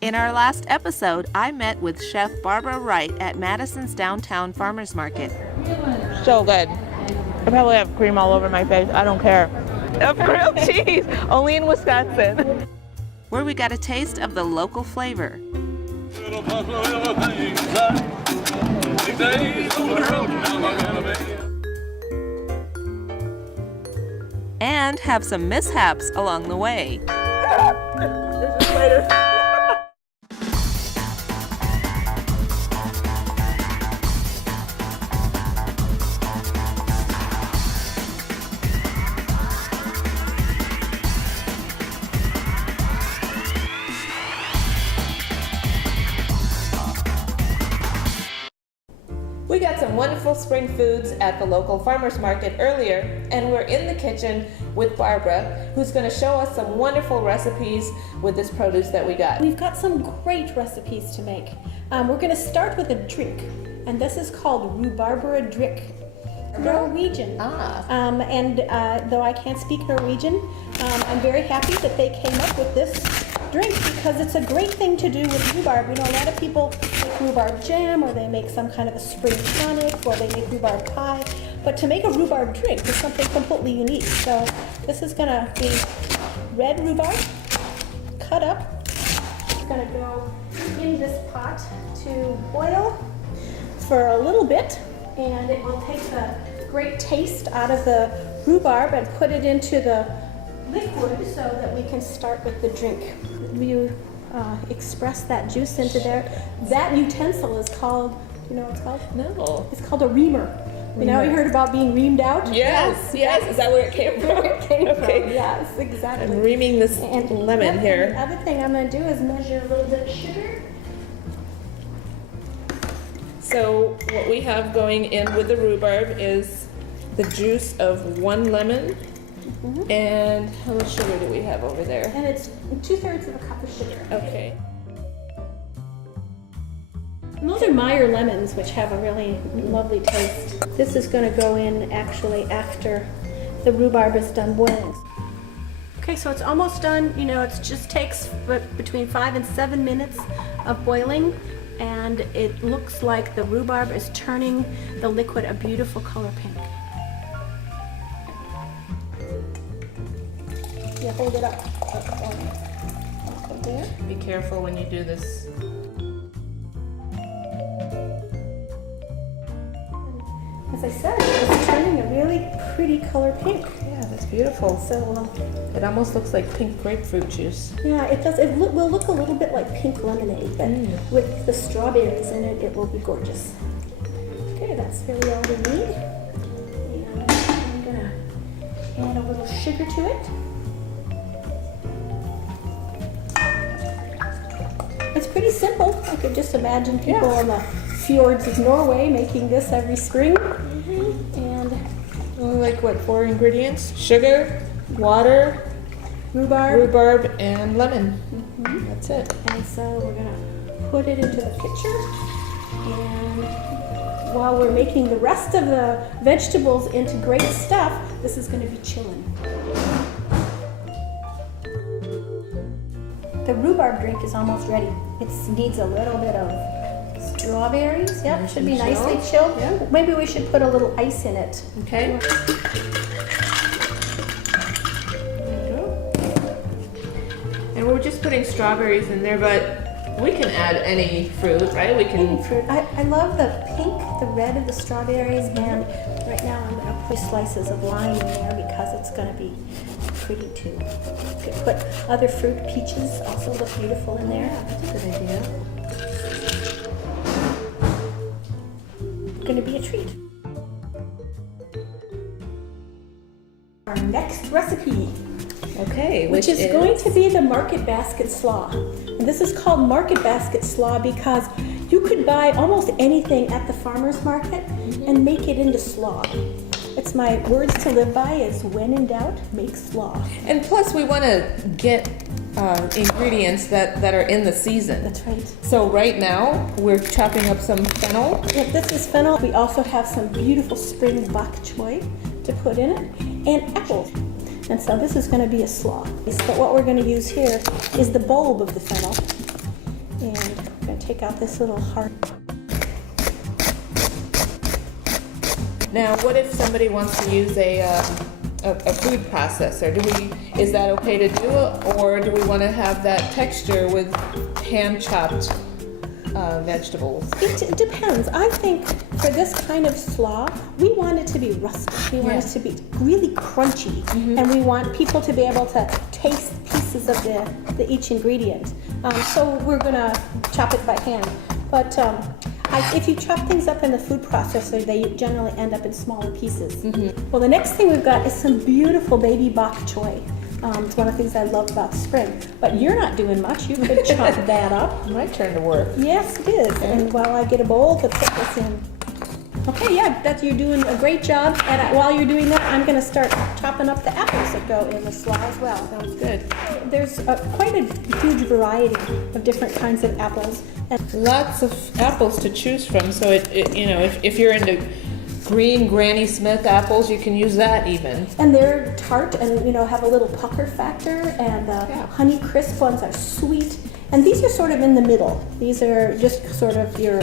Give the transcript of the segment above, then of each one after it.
In our last episode, I met with Chef Barbara Wright at Madison's downtown farmers market. So good. I probably have cream all over my face. I don't care. Of grilled cheese, only in Wisconsin. Where we got a taste of the local flavor. And have some mishaps along the way. This is later. We got some wonderful spring foods at the local farmers market earlier, and we're in the kitchen with Barbara, who's going to show us some wonderful recipes with this produce that we got. We've got some great recipes to make. We're going to start with a drink, and this is called rhubarber drink. Norwegian. Though I can't speak Norwegian, I'm very happy that they came up with this drink because it's a great thing to do with rhubarb. You know, a lot of people make rhubarb jam, or they make some kind of a spring tonic, or they make rhubarb pie. But to make a rhubarb drink is something completely unique. So this is going to be red rhubarb, cut up. It's going to go in this pot to boil for a little bit, and it will take the great taste out of the rhubarb and put it into the liquid so that we can start with the drink. You express that juice into there. That utensil is called, you know what it's called? No. It's called a reamer. You know, you heard about being reamed out? Yes. Is that where it came from? Where it came Okay. from, yes, exactly. I'm reaming this lemon The here. other thing I'm going to do is measure a little bit of sugar. So what we have going in with the rhubarb is the juice of 1 lemon. And how much sugar do we have over there? And it's 2/3 of a cup of sugar. Okay. And those are Meyer lemons, which have a really lovely taste. This is going to go in actually after the rhubarb is done boiling. Okay, so it's almost done. You know, it just takes between 5 and 7 minutes of boiling, and it looks like the rhubarb is turning the liquid a beautiful color pink. Yeah, hold it up. Up there. Be careful when you do this. As I said, it's turning a really pretty color pink. Yeah, that's beautiful. So, It almost looks like pink grapefruit juice. yeah, it does. It will look a little bit like pink lemonade, but with the strawberries in it, it will be gorgeous. Okay, that's really all we need. And I'm gonna add a little sugar to it. It's pretty simple. I could just imagine people on the fjords of Norway making this every spring. And Only like what, 4 ingredients? Sugar, water, rhubarb, and lemon. That's it. And so we're gonna put it into the pitcher, and while we're making the rest of the vegetables into great stuff, this is gonna be chilling. The rhubarb drink is almost ready. It needs a little bit of strawberries. Yep, it should be nicely chilled. Yeah. Maybe we should put a little ice in it. Okay. And we're just putting strawberries in there, but we can add any fruit, right? We can. Any fruit. I love the pink, the red of the strawberries, and right now I'm going to put slices of lime in there because it's going to be pretty too. You could put other fruit, peaches also look beautiful in there. That's a good idea. Going to be a treat. Our next recipe, Okay, which is going to be the market basket slaw. And this is called market basket slaw because you could buy almost anything at the farmer's market and make it into slaw. It's my words to live by is when in doubt, make slaw. And plus, we want to get ingredients that are in the season. That's right. So right now, we're chopping up some fennel. If this is fennel, we also have some beautiful spring bok choy to put in it, and apples. And so this is going to be a slaw. But what we're going to use here is the bulb of the fennel. And I'm going to take out this little heart. Now, what if somebody wants to use a food processor? Is that okay to do, or do we want to have that texture with hand chopped vegetables? It depends. I think for this kind of slaw, we want it to be rustic. We want it to be really crunchy, and we want people to be able to taste pieces of each ingredient. So we're gonna chop it by hand. But if you chop things up in the food processor, they generally end up in smaller pieces. Well, the next thing we've got is some beautiful baby bok choy. It's one of the things I love about spring. But you're not doing much. You could chop that up. My turn to work. Yes, it is. And while I get a bowl to put this in. Okay, yeah, you're doing a great job. And while you're doing that, I'm going to start chopping up the apples that go in the slaw as well. Sounds good. There's quite a huge variety of different kinds of apples. And Lots of apples to choose from. So if you're into green Granny Smith apples, you can use that even. And they're tart and have a little pucker factor. And the Honey Crisp ones are sweet. And these are sort of in the middle. These are just sort of your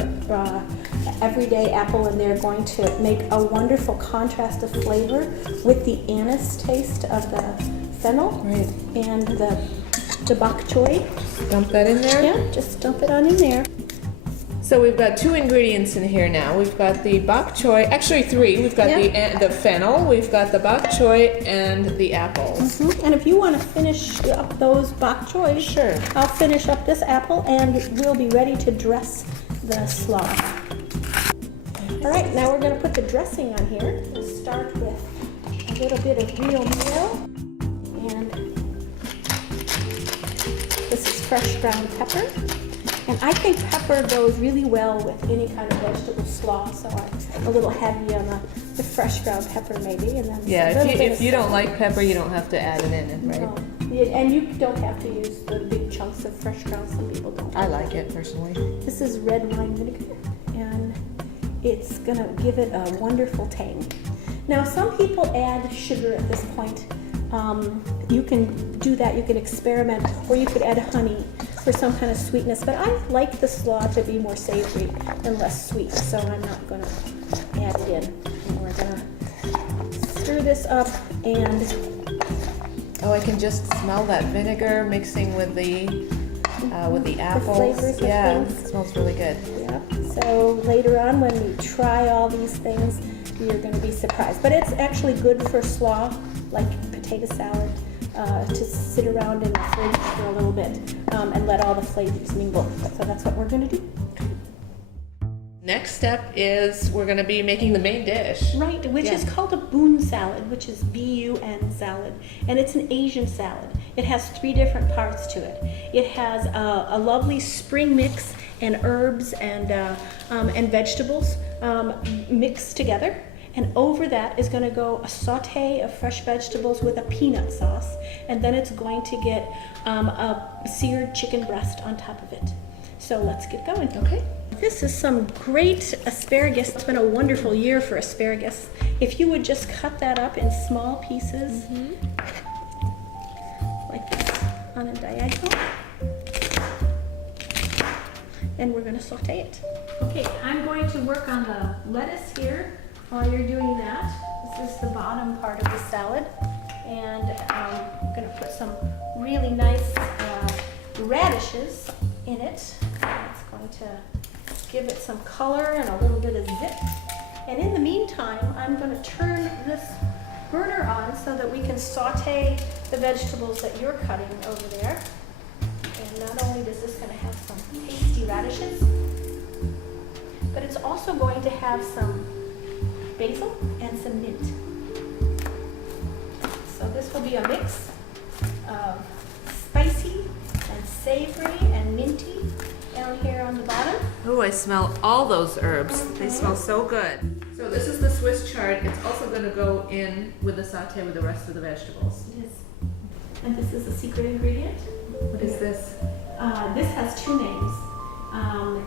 everyday apple, and they're going to make a wonderful contrast of flavor with the anise taste of the fennel and the bok choy. Dump that in there? Yeah, just dump it on in there. So we've got 2 ingredients in here now. We've got the bok choy, actually 3. We've got the fennel, we've got the bok choy, and the apples. And if you want to finish up those bok choy, Sure. I'll finish up this apple, and we'll be ready to dress the slaw. All right, now we're going to put the dressing on here. We'll start with a little bit of real meal, and this is fresh ground pepper. And I think pepper goes really well with any kind of vegetable slaw, so I'm a little heavy on the fresh ground pepper maybe. And then if you don't like pepper, you don't have to add it in, right? No. And you don't have to use the big chunks of fresh ground. Some people don't. I like it personally. This is red wine vinegar, and it's going to give it a wonderful tang. Now, some people add sugar at this point. You can do that, you can experiment, or you could add honey for some kind of sweetness, but I like the slaw to be more savory and less sweet, so I'm not going to add it in. And we're going to stir this up, and I can just smell that vinegar mixing with the apples. flavors of things. It smells really good. Yeah. So later on, when we try all these things, you're going to be surprised. But it's actually good for slaw, like potato salad, to sit around in the fridge for a little bit and let all the flavors mingle. So that's what we're going to do. Next step is we're going to be making the main dish. Right, which is called a bun salad, which is B-U-N salad. And it's an Asian salad. It has 3 different parts to it. It has a lovely spring mix and herbs and vegetables mixed together. And over that is going to go a saute of fresh vegetables with a peanut sauce. And then it's going to get a seared chicken breast on top of it. So let's get going. Okay. This is some great asparagus. It's been a wonderful year for asparagus. If you would just cut that up in small pieces, like this, on a diagonal. And we're going to saute it. Okay, I'm going to work on the lettuce here. While you're doing that, this is the bottom part of the salad, and I'm going to put some really nice radishes in it. It's going to give it some color and a little bit of zip. And in the meantime, I'm going to turn this burner on so that we can saute the vegetables that you're cutting over there. And not only is this going to have some tasty radishes, but it's also going to have some basil and some mint. So this will be a mix of spicy and savory and minty down here on the bottom. Oh, I smell all those herbs. They smell so good. So this is the Swiss chard. It's also going to go in with the saute with the rest of the vegetables. It is. And this is a secret ingredient. What is this? This has 2 names.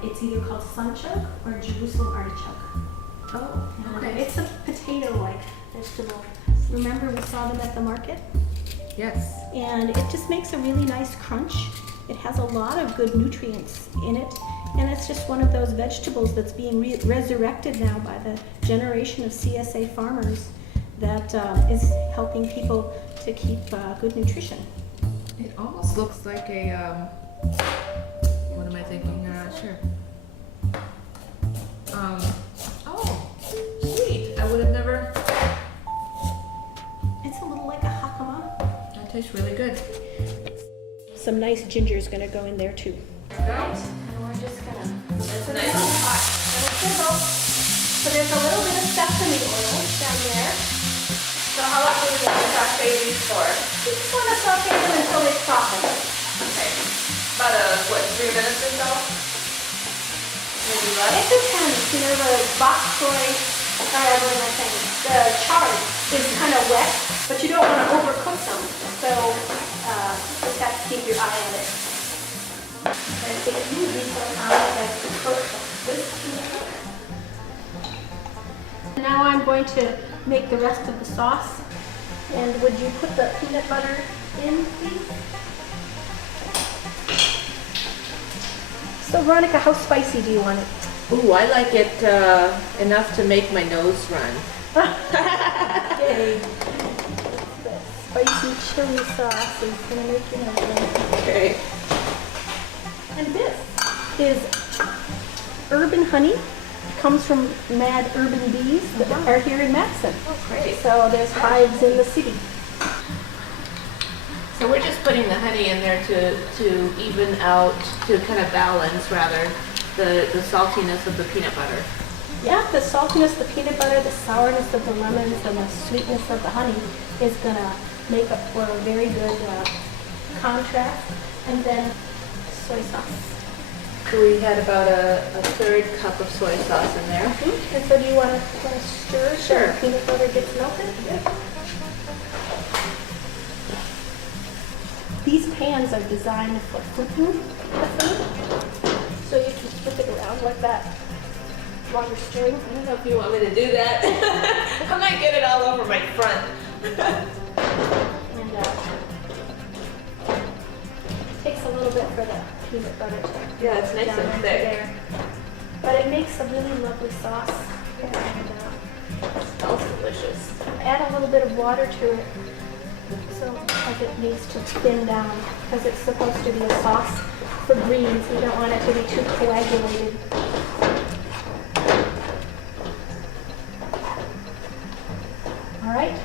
It's either called sunchoke or Jerusalem artichoke. Oh, okay. It's a potato-like vegetable. Remember we saw them at the market? Yes. And it just makes a really nice crunch. It has a lot of good nutrients in it, and it's just one of those vegetables that's being resurrected now by the generation of CSA farmers that is helping people to keep good nutrition. It almost looks like a, what am I thinking? Sure. Oh, sweet. I would have never. It's a little like a hakama. That tastes really good. Some nice ginger is going to go in there too. Right, and we're just going to put it in the pot. It'll sizzle. So there's a little bit of sesame oil down there. So how long do we want to saute these for? You just want to saute them until they soften. Okay. About 3 minutes or so? Maybe less? It depends. You know, the bok choy, what am I saying? The chard is kind of wet, but you don't want to overcook them. So just have to keep your eye on it. And if you leave them out, that's the cook this peanut butter. Now I'm going to make the rest of the sauce. And would you put the peanut butter in, please? So Veronica, how spicy do you want it? Ooh, I like it enough to make my nose run. Okay. The spicy chili sauce is going to make your nose run. Okay. And this is urban honey. It comes from mad urban bees that are here in Madison. Oh, great. So there's hives in the city. So we're just putting the honey in there to even out, to kind of balance, rather, the saltiness of the peanut butter. Yeah, the saltiness of the peanut butter, the sourness of the lemons, and the sweetness of the honey is going to make up for a very good contrast. And then soy sauce. So we had about a 1/3 cup of soy sauce in there. And so do you want to stir so Sure. the peanut butter gets melted? Yeah. These pans are designed for flipping the food. So you can flip it around like that while you're stirring. I don't know if you want me to do that. I might get it all over my front. And takes a little bit for the peanut butter to Yeah, it's nice down and into thick. there. But it makes a really lovely sauce. And It smells delicious. add a little bit of water to it. So as it needs to thin down, because it's supposed to be a sauce for greens. We don't want it to be too coagulated. All right,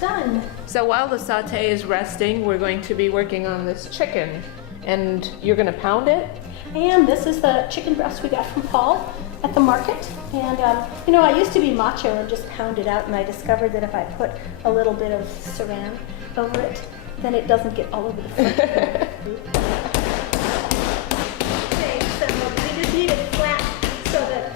done. So while the saute is resting, we're going to be working on this chicken. And you're going to pound it? And this is the chicken breast we got from Paul at the market. And you know, I used to be macho and just pound it out, and I discovered that if I put a little bit of saran over it, then it doesn't get all over the front. Okay, so we just need it flat so that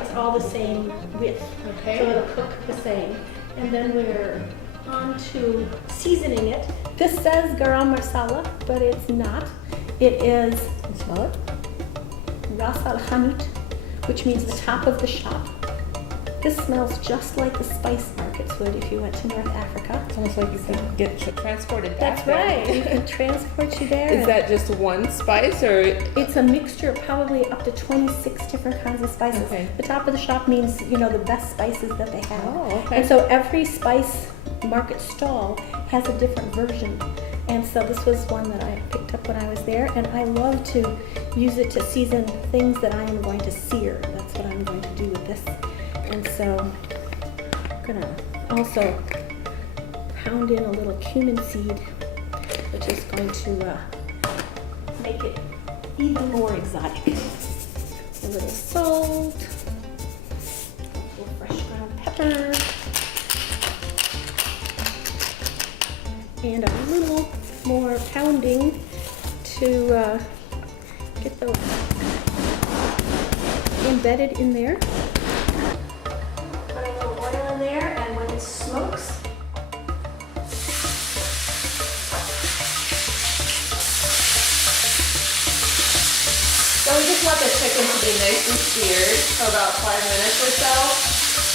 it's all the same width. Okay. So it'll cook the same. And then we're on to seasoning it. This says garam masala, but it's not. It is, smell it? Ras al Hanout, which means the top of the shop. This smells just like the spice markets would if you went to North Africa. It's almost like you can get transported back That's there. right. We can transport you there. Is that just one spice or? It's a mixture of probably up to 26 different kinds of spices. Okay. The top of the shop means, you know, the best spices that they have. Oh, okay. And so every spice market stall has a different version. And so this was one that I picked up when I was there, and I love to use it to season things that I am going to sear. That's what I'm going to do with this. And so I'm gonna also pound in a little cumin seed, which is going to make it even more exotic. A little salt, a little fresh ground pepper, and a little more pounding to get those embedded in there. Put a little oil in there, and when it smokes, So we just want the chicken to be nice and seared for about 5 minutes or so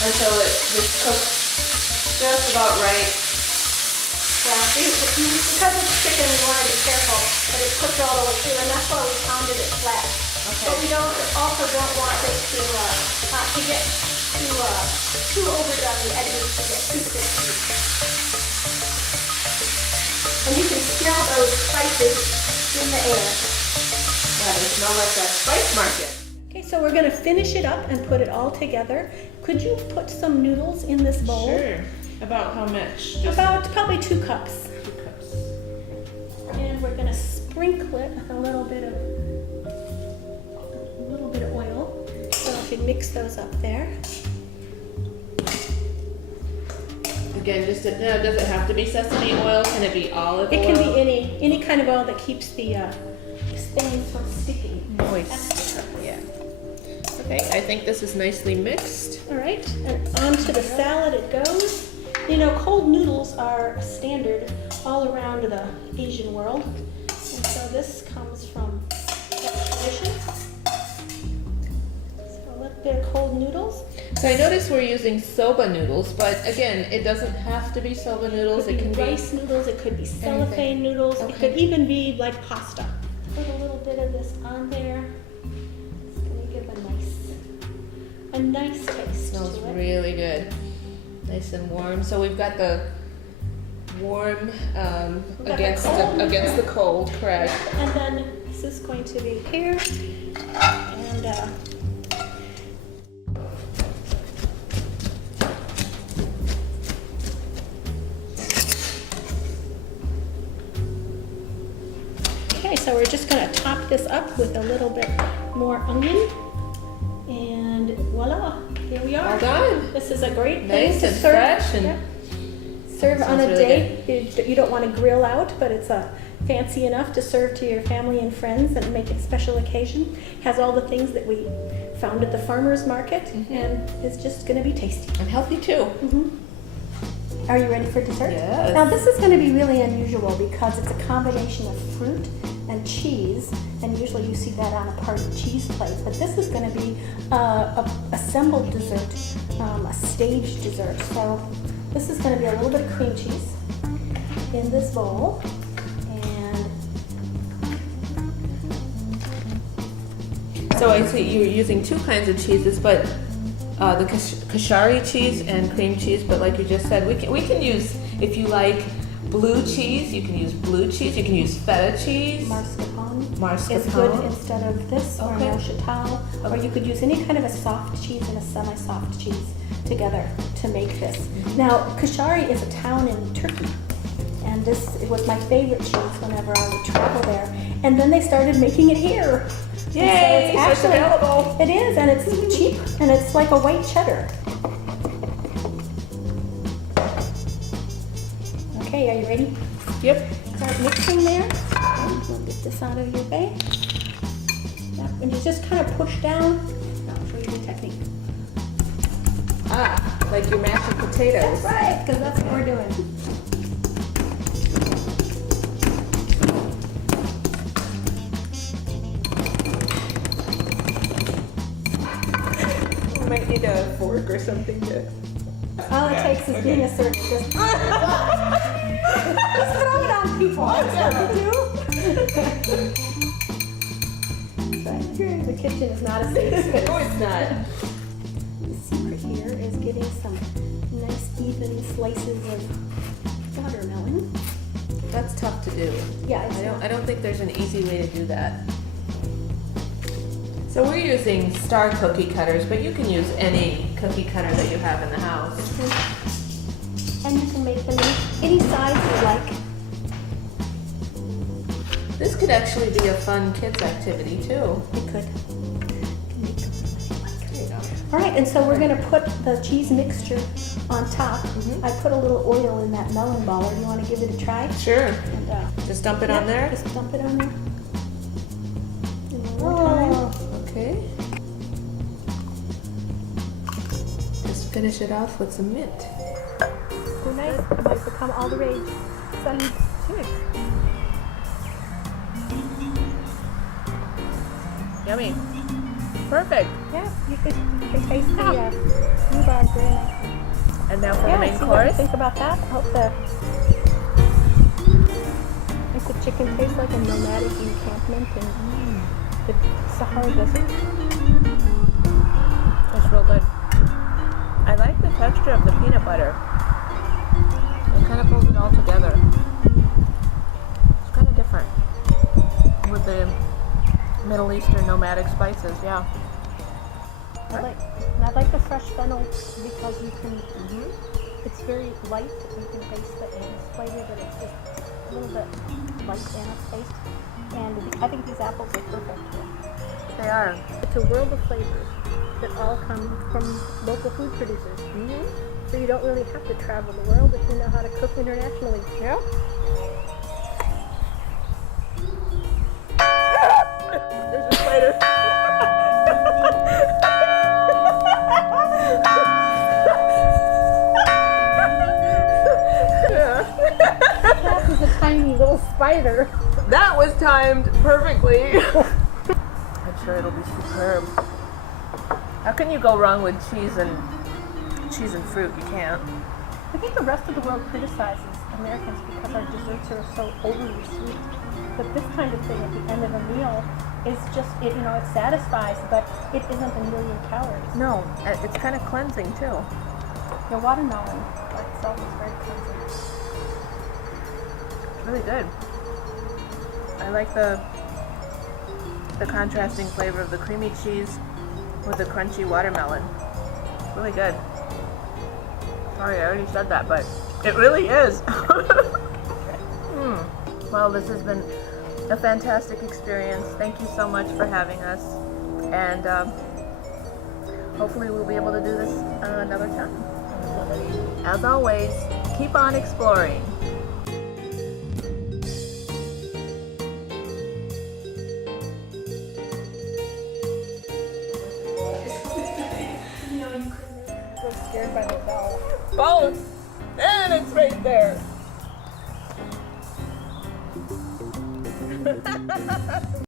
until it just cooks just about right. Because it's chicken, we want to be careful that it's cooked all the way through, and that's why we pounded it flat. But we don't want it to get too overdone. The edges to get too crispy. And you can smell those spices in the air. Yeah, they smell like that spice market. Okay, so we're going to finish it up and put it all together. Could you put some noodles in this bowl? Sure. About how much? About probably 2 cups. 2 cups. And we're going to sprinkle it with a little bit of oil. So if you mix those up there. Again, now, does it have to be sesame oil? Can it be olive oil? It can be any kind of oil that keeps the things from sticking. Moist. Yeah. Okay, I think this is nicely mixed. All right, and onto the salad it goes. You know, cold noodles are a standard all around the Asian world. And so this comes from that tradition. So a little bit of cold noodles. So I notice we're using soba noodles, but again, it doesn't have to be soba noodles. It can be rice noodles, it could be cellophane noodles, it could even be like pasta. Put a little bit of this on there. It's going to give a nice taste Smells to it. really good. Nice and warm. So we've got the warm against the cold, correct? And then this is going to be here. And okay, so we're just going to top this up with a little bit more onion. And voila, here we are. All done. This is a great Nice thing to and serve. fresh and Serve on a really day. You don't want to grill out, but it's fancy enough to serve to your family and friends and make it a special occasion. Has all the things that we found at the farmer's market, and it's just going to be tasty. and healthy too. Are you ready for dessert? Yes. Now this is going to be really unusual because it's a combination of fruit and cheese, and usually you see that on a party cheese plate, but this is going to be a assembled dessert, a staged dessert. So this is going to be a little bit of cream cheese in this bowl, and So I see you're using 2 kinds of cheeses, but the kashari cheese and cream cheese. But like you just said, we can use, if you like blue cheese, you can use blue cheese. You can use feta cheese. mascarpone is good instead of this, or neuchatel, or you could use any kind of a soft cheese and a semi-soft cheese together to make this. Now, Kashari is a town in Turkey, and this was my favorite cheese whenever I would travel there. And then they started making it here. Yay! So it's available. It is, and it's cheap, and it's like a white cheddar. Okay, are you ready? Yep. Start mixing there. We'll get this out of your way. Yep, and you just kind of push down. I'll show you the technique. Like you're mashing potatoes. That's right, because that's what we're doing. You might need a fork or something to. All it takes is being a servant. Just throw it on people. That's what we do. The kitchen is not a safe space. No, it's not. The secret here is getting some nice even slices of watermelon. That's tough to do. Yeah, it's I don't think there's an easy way to do that. So we're using star cookie cutters, but you can use any cookie cutter that you have in the house. And you can make them any size you like. This could actually be a fun kids activity too. It could. Make them really like. There you go. All right, and so we're going to put the cheese mixture on top. I put a little oil in that melon baller. Do you want to give it a try? Sure. And, Just dump it on there. Just dump it on there. And one more time. Okay. Just finish it off with some mint. So nice. It might become all the rage. Salud. Cheers. Yummy. Perfect. Yeah, you can taste the rhubarb very nice. And now for Yeah, the main see what you course. think about that. I hope the Chicken tastes like a nomadic encampment in the Sahara Desert. It's real good. I like the texture of the peanut butter. It kind of pulls it all together. It's kind of different with the Middle Eastern nomadic spices, yeah. I like the fresh fennel because you can, it's very light. You can taste the anise flavor, but it's just a little bit light anise taste. And I think these apples are perfect. They are. It's a world of flavors that all come from local food producers. So you don't really have to travel the world if you know how to cook internationally. Yeah. There's a spider. That was a tiny little spider. That was timed perfectly. I'm sure it'll be superb. How can you go wrong with cheese and fruit? You can't. I think the rest of the world criticizes Americans because our desserts are so overly sweet. But this kind of thing at the end of a meal is just, it satisfies, but it isn't a million calories. No, it's kind of cleansing too. The watermelon by itself is very cleansing. It's really good. I like the contrasting flavor of the creamy cheese with the crunchy watermelon. It's really good. Sorry, I already said that, but it really is. Well, this has been a fantastic experience. Thank you so much for having us. And hopefully we'll be able to do this another time. As always, keep on exploring. I was scared by the bell. Both! And it's right there.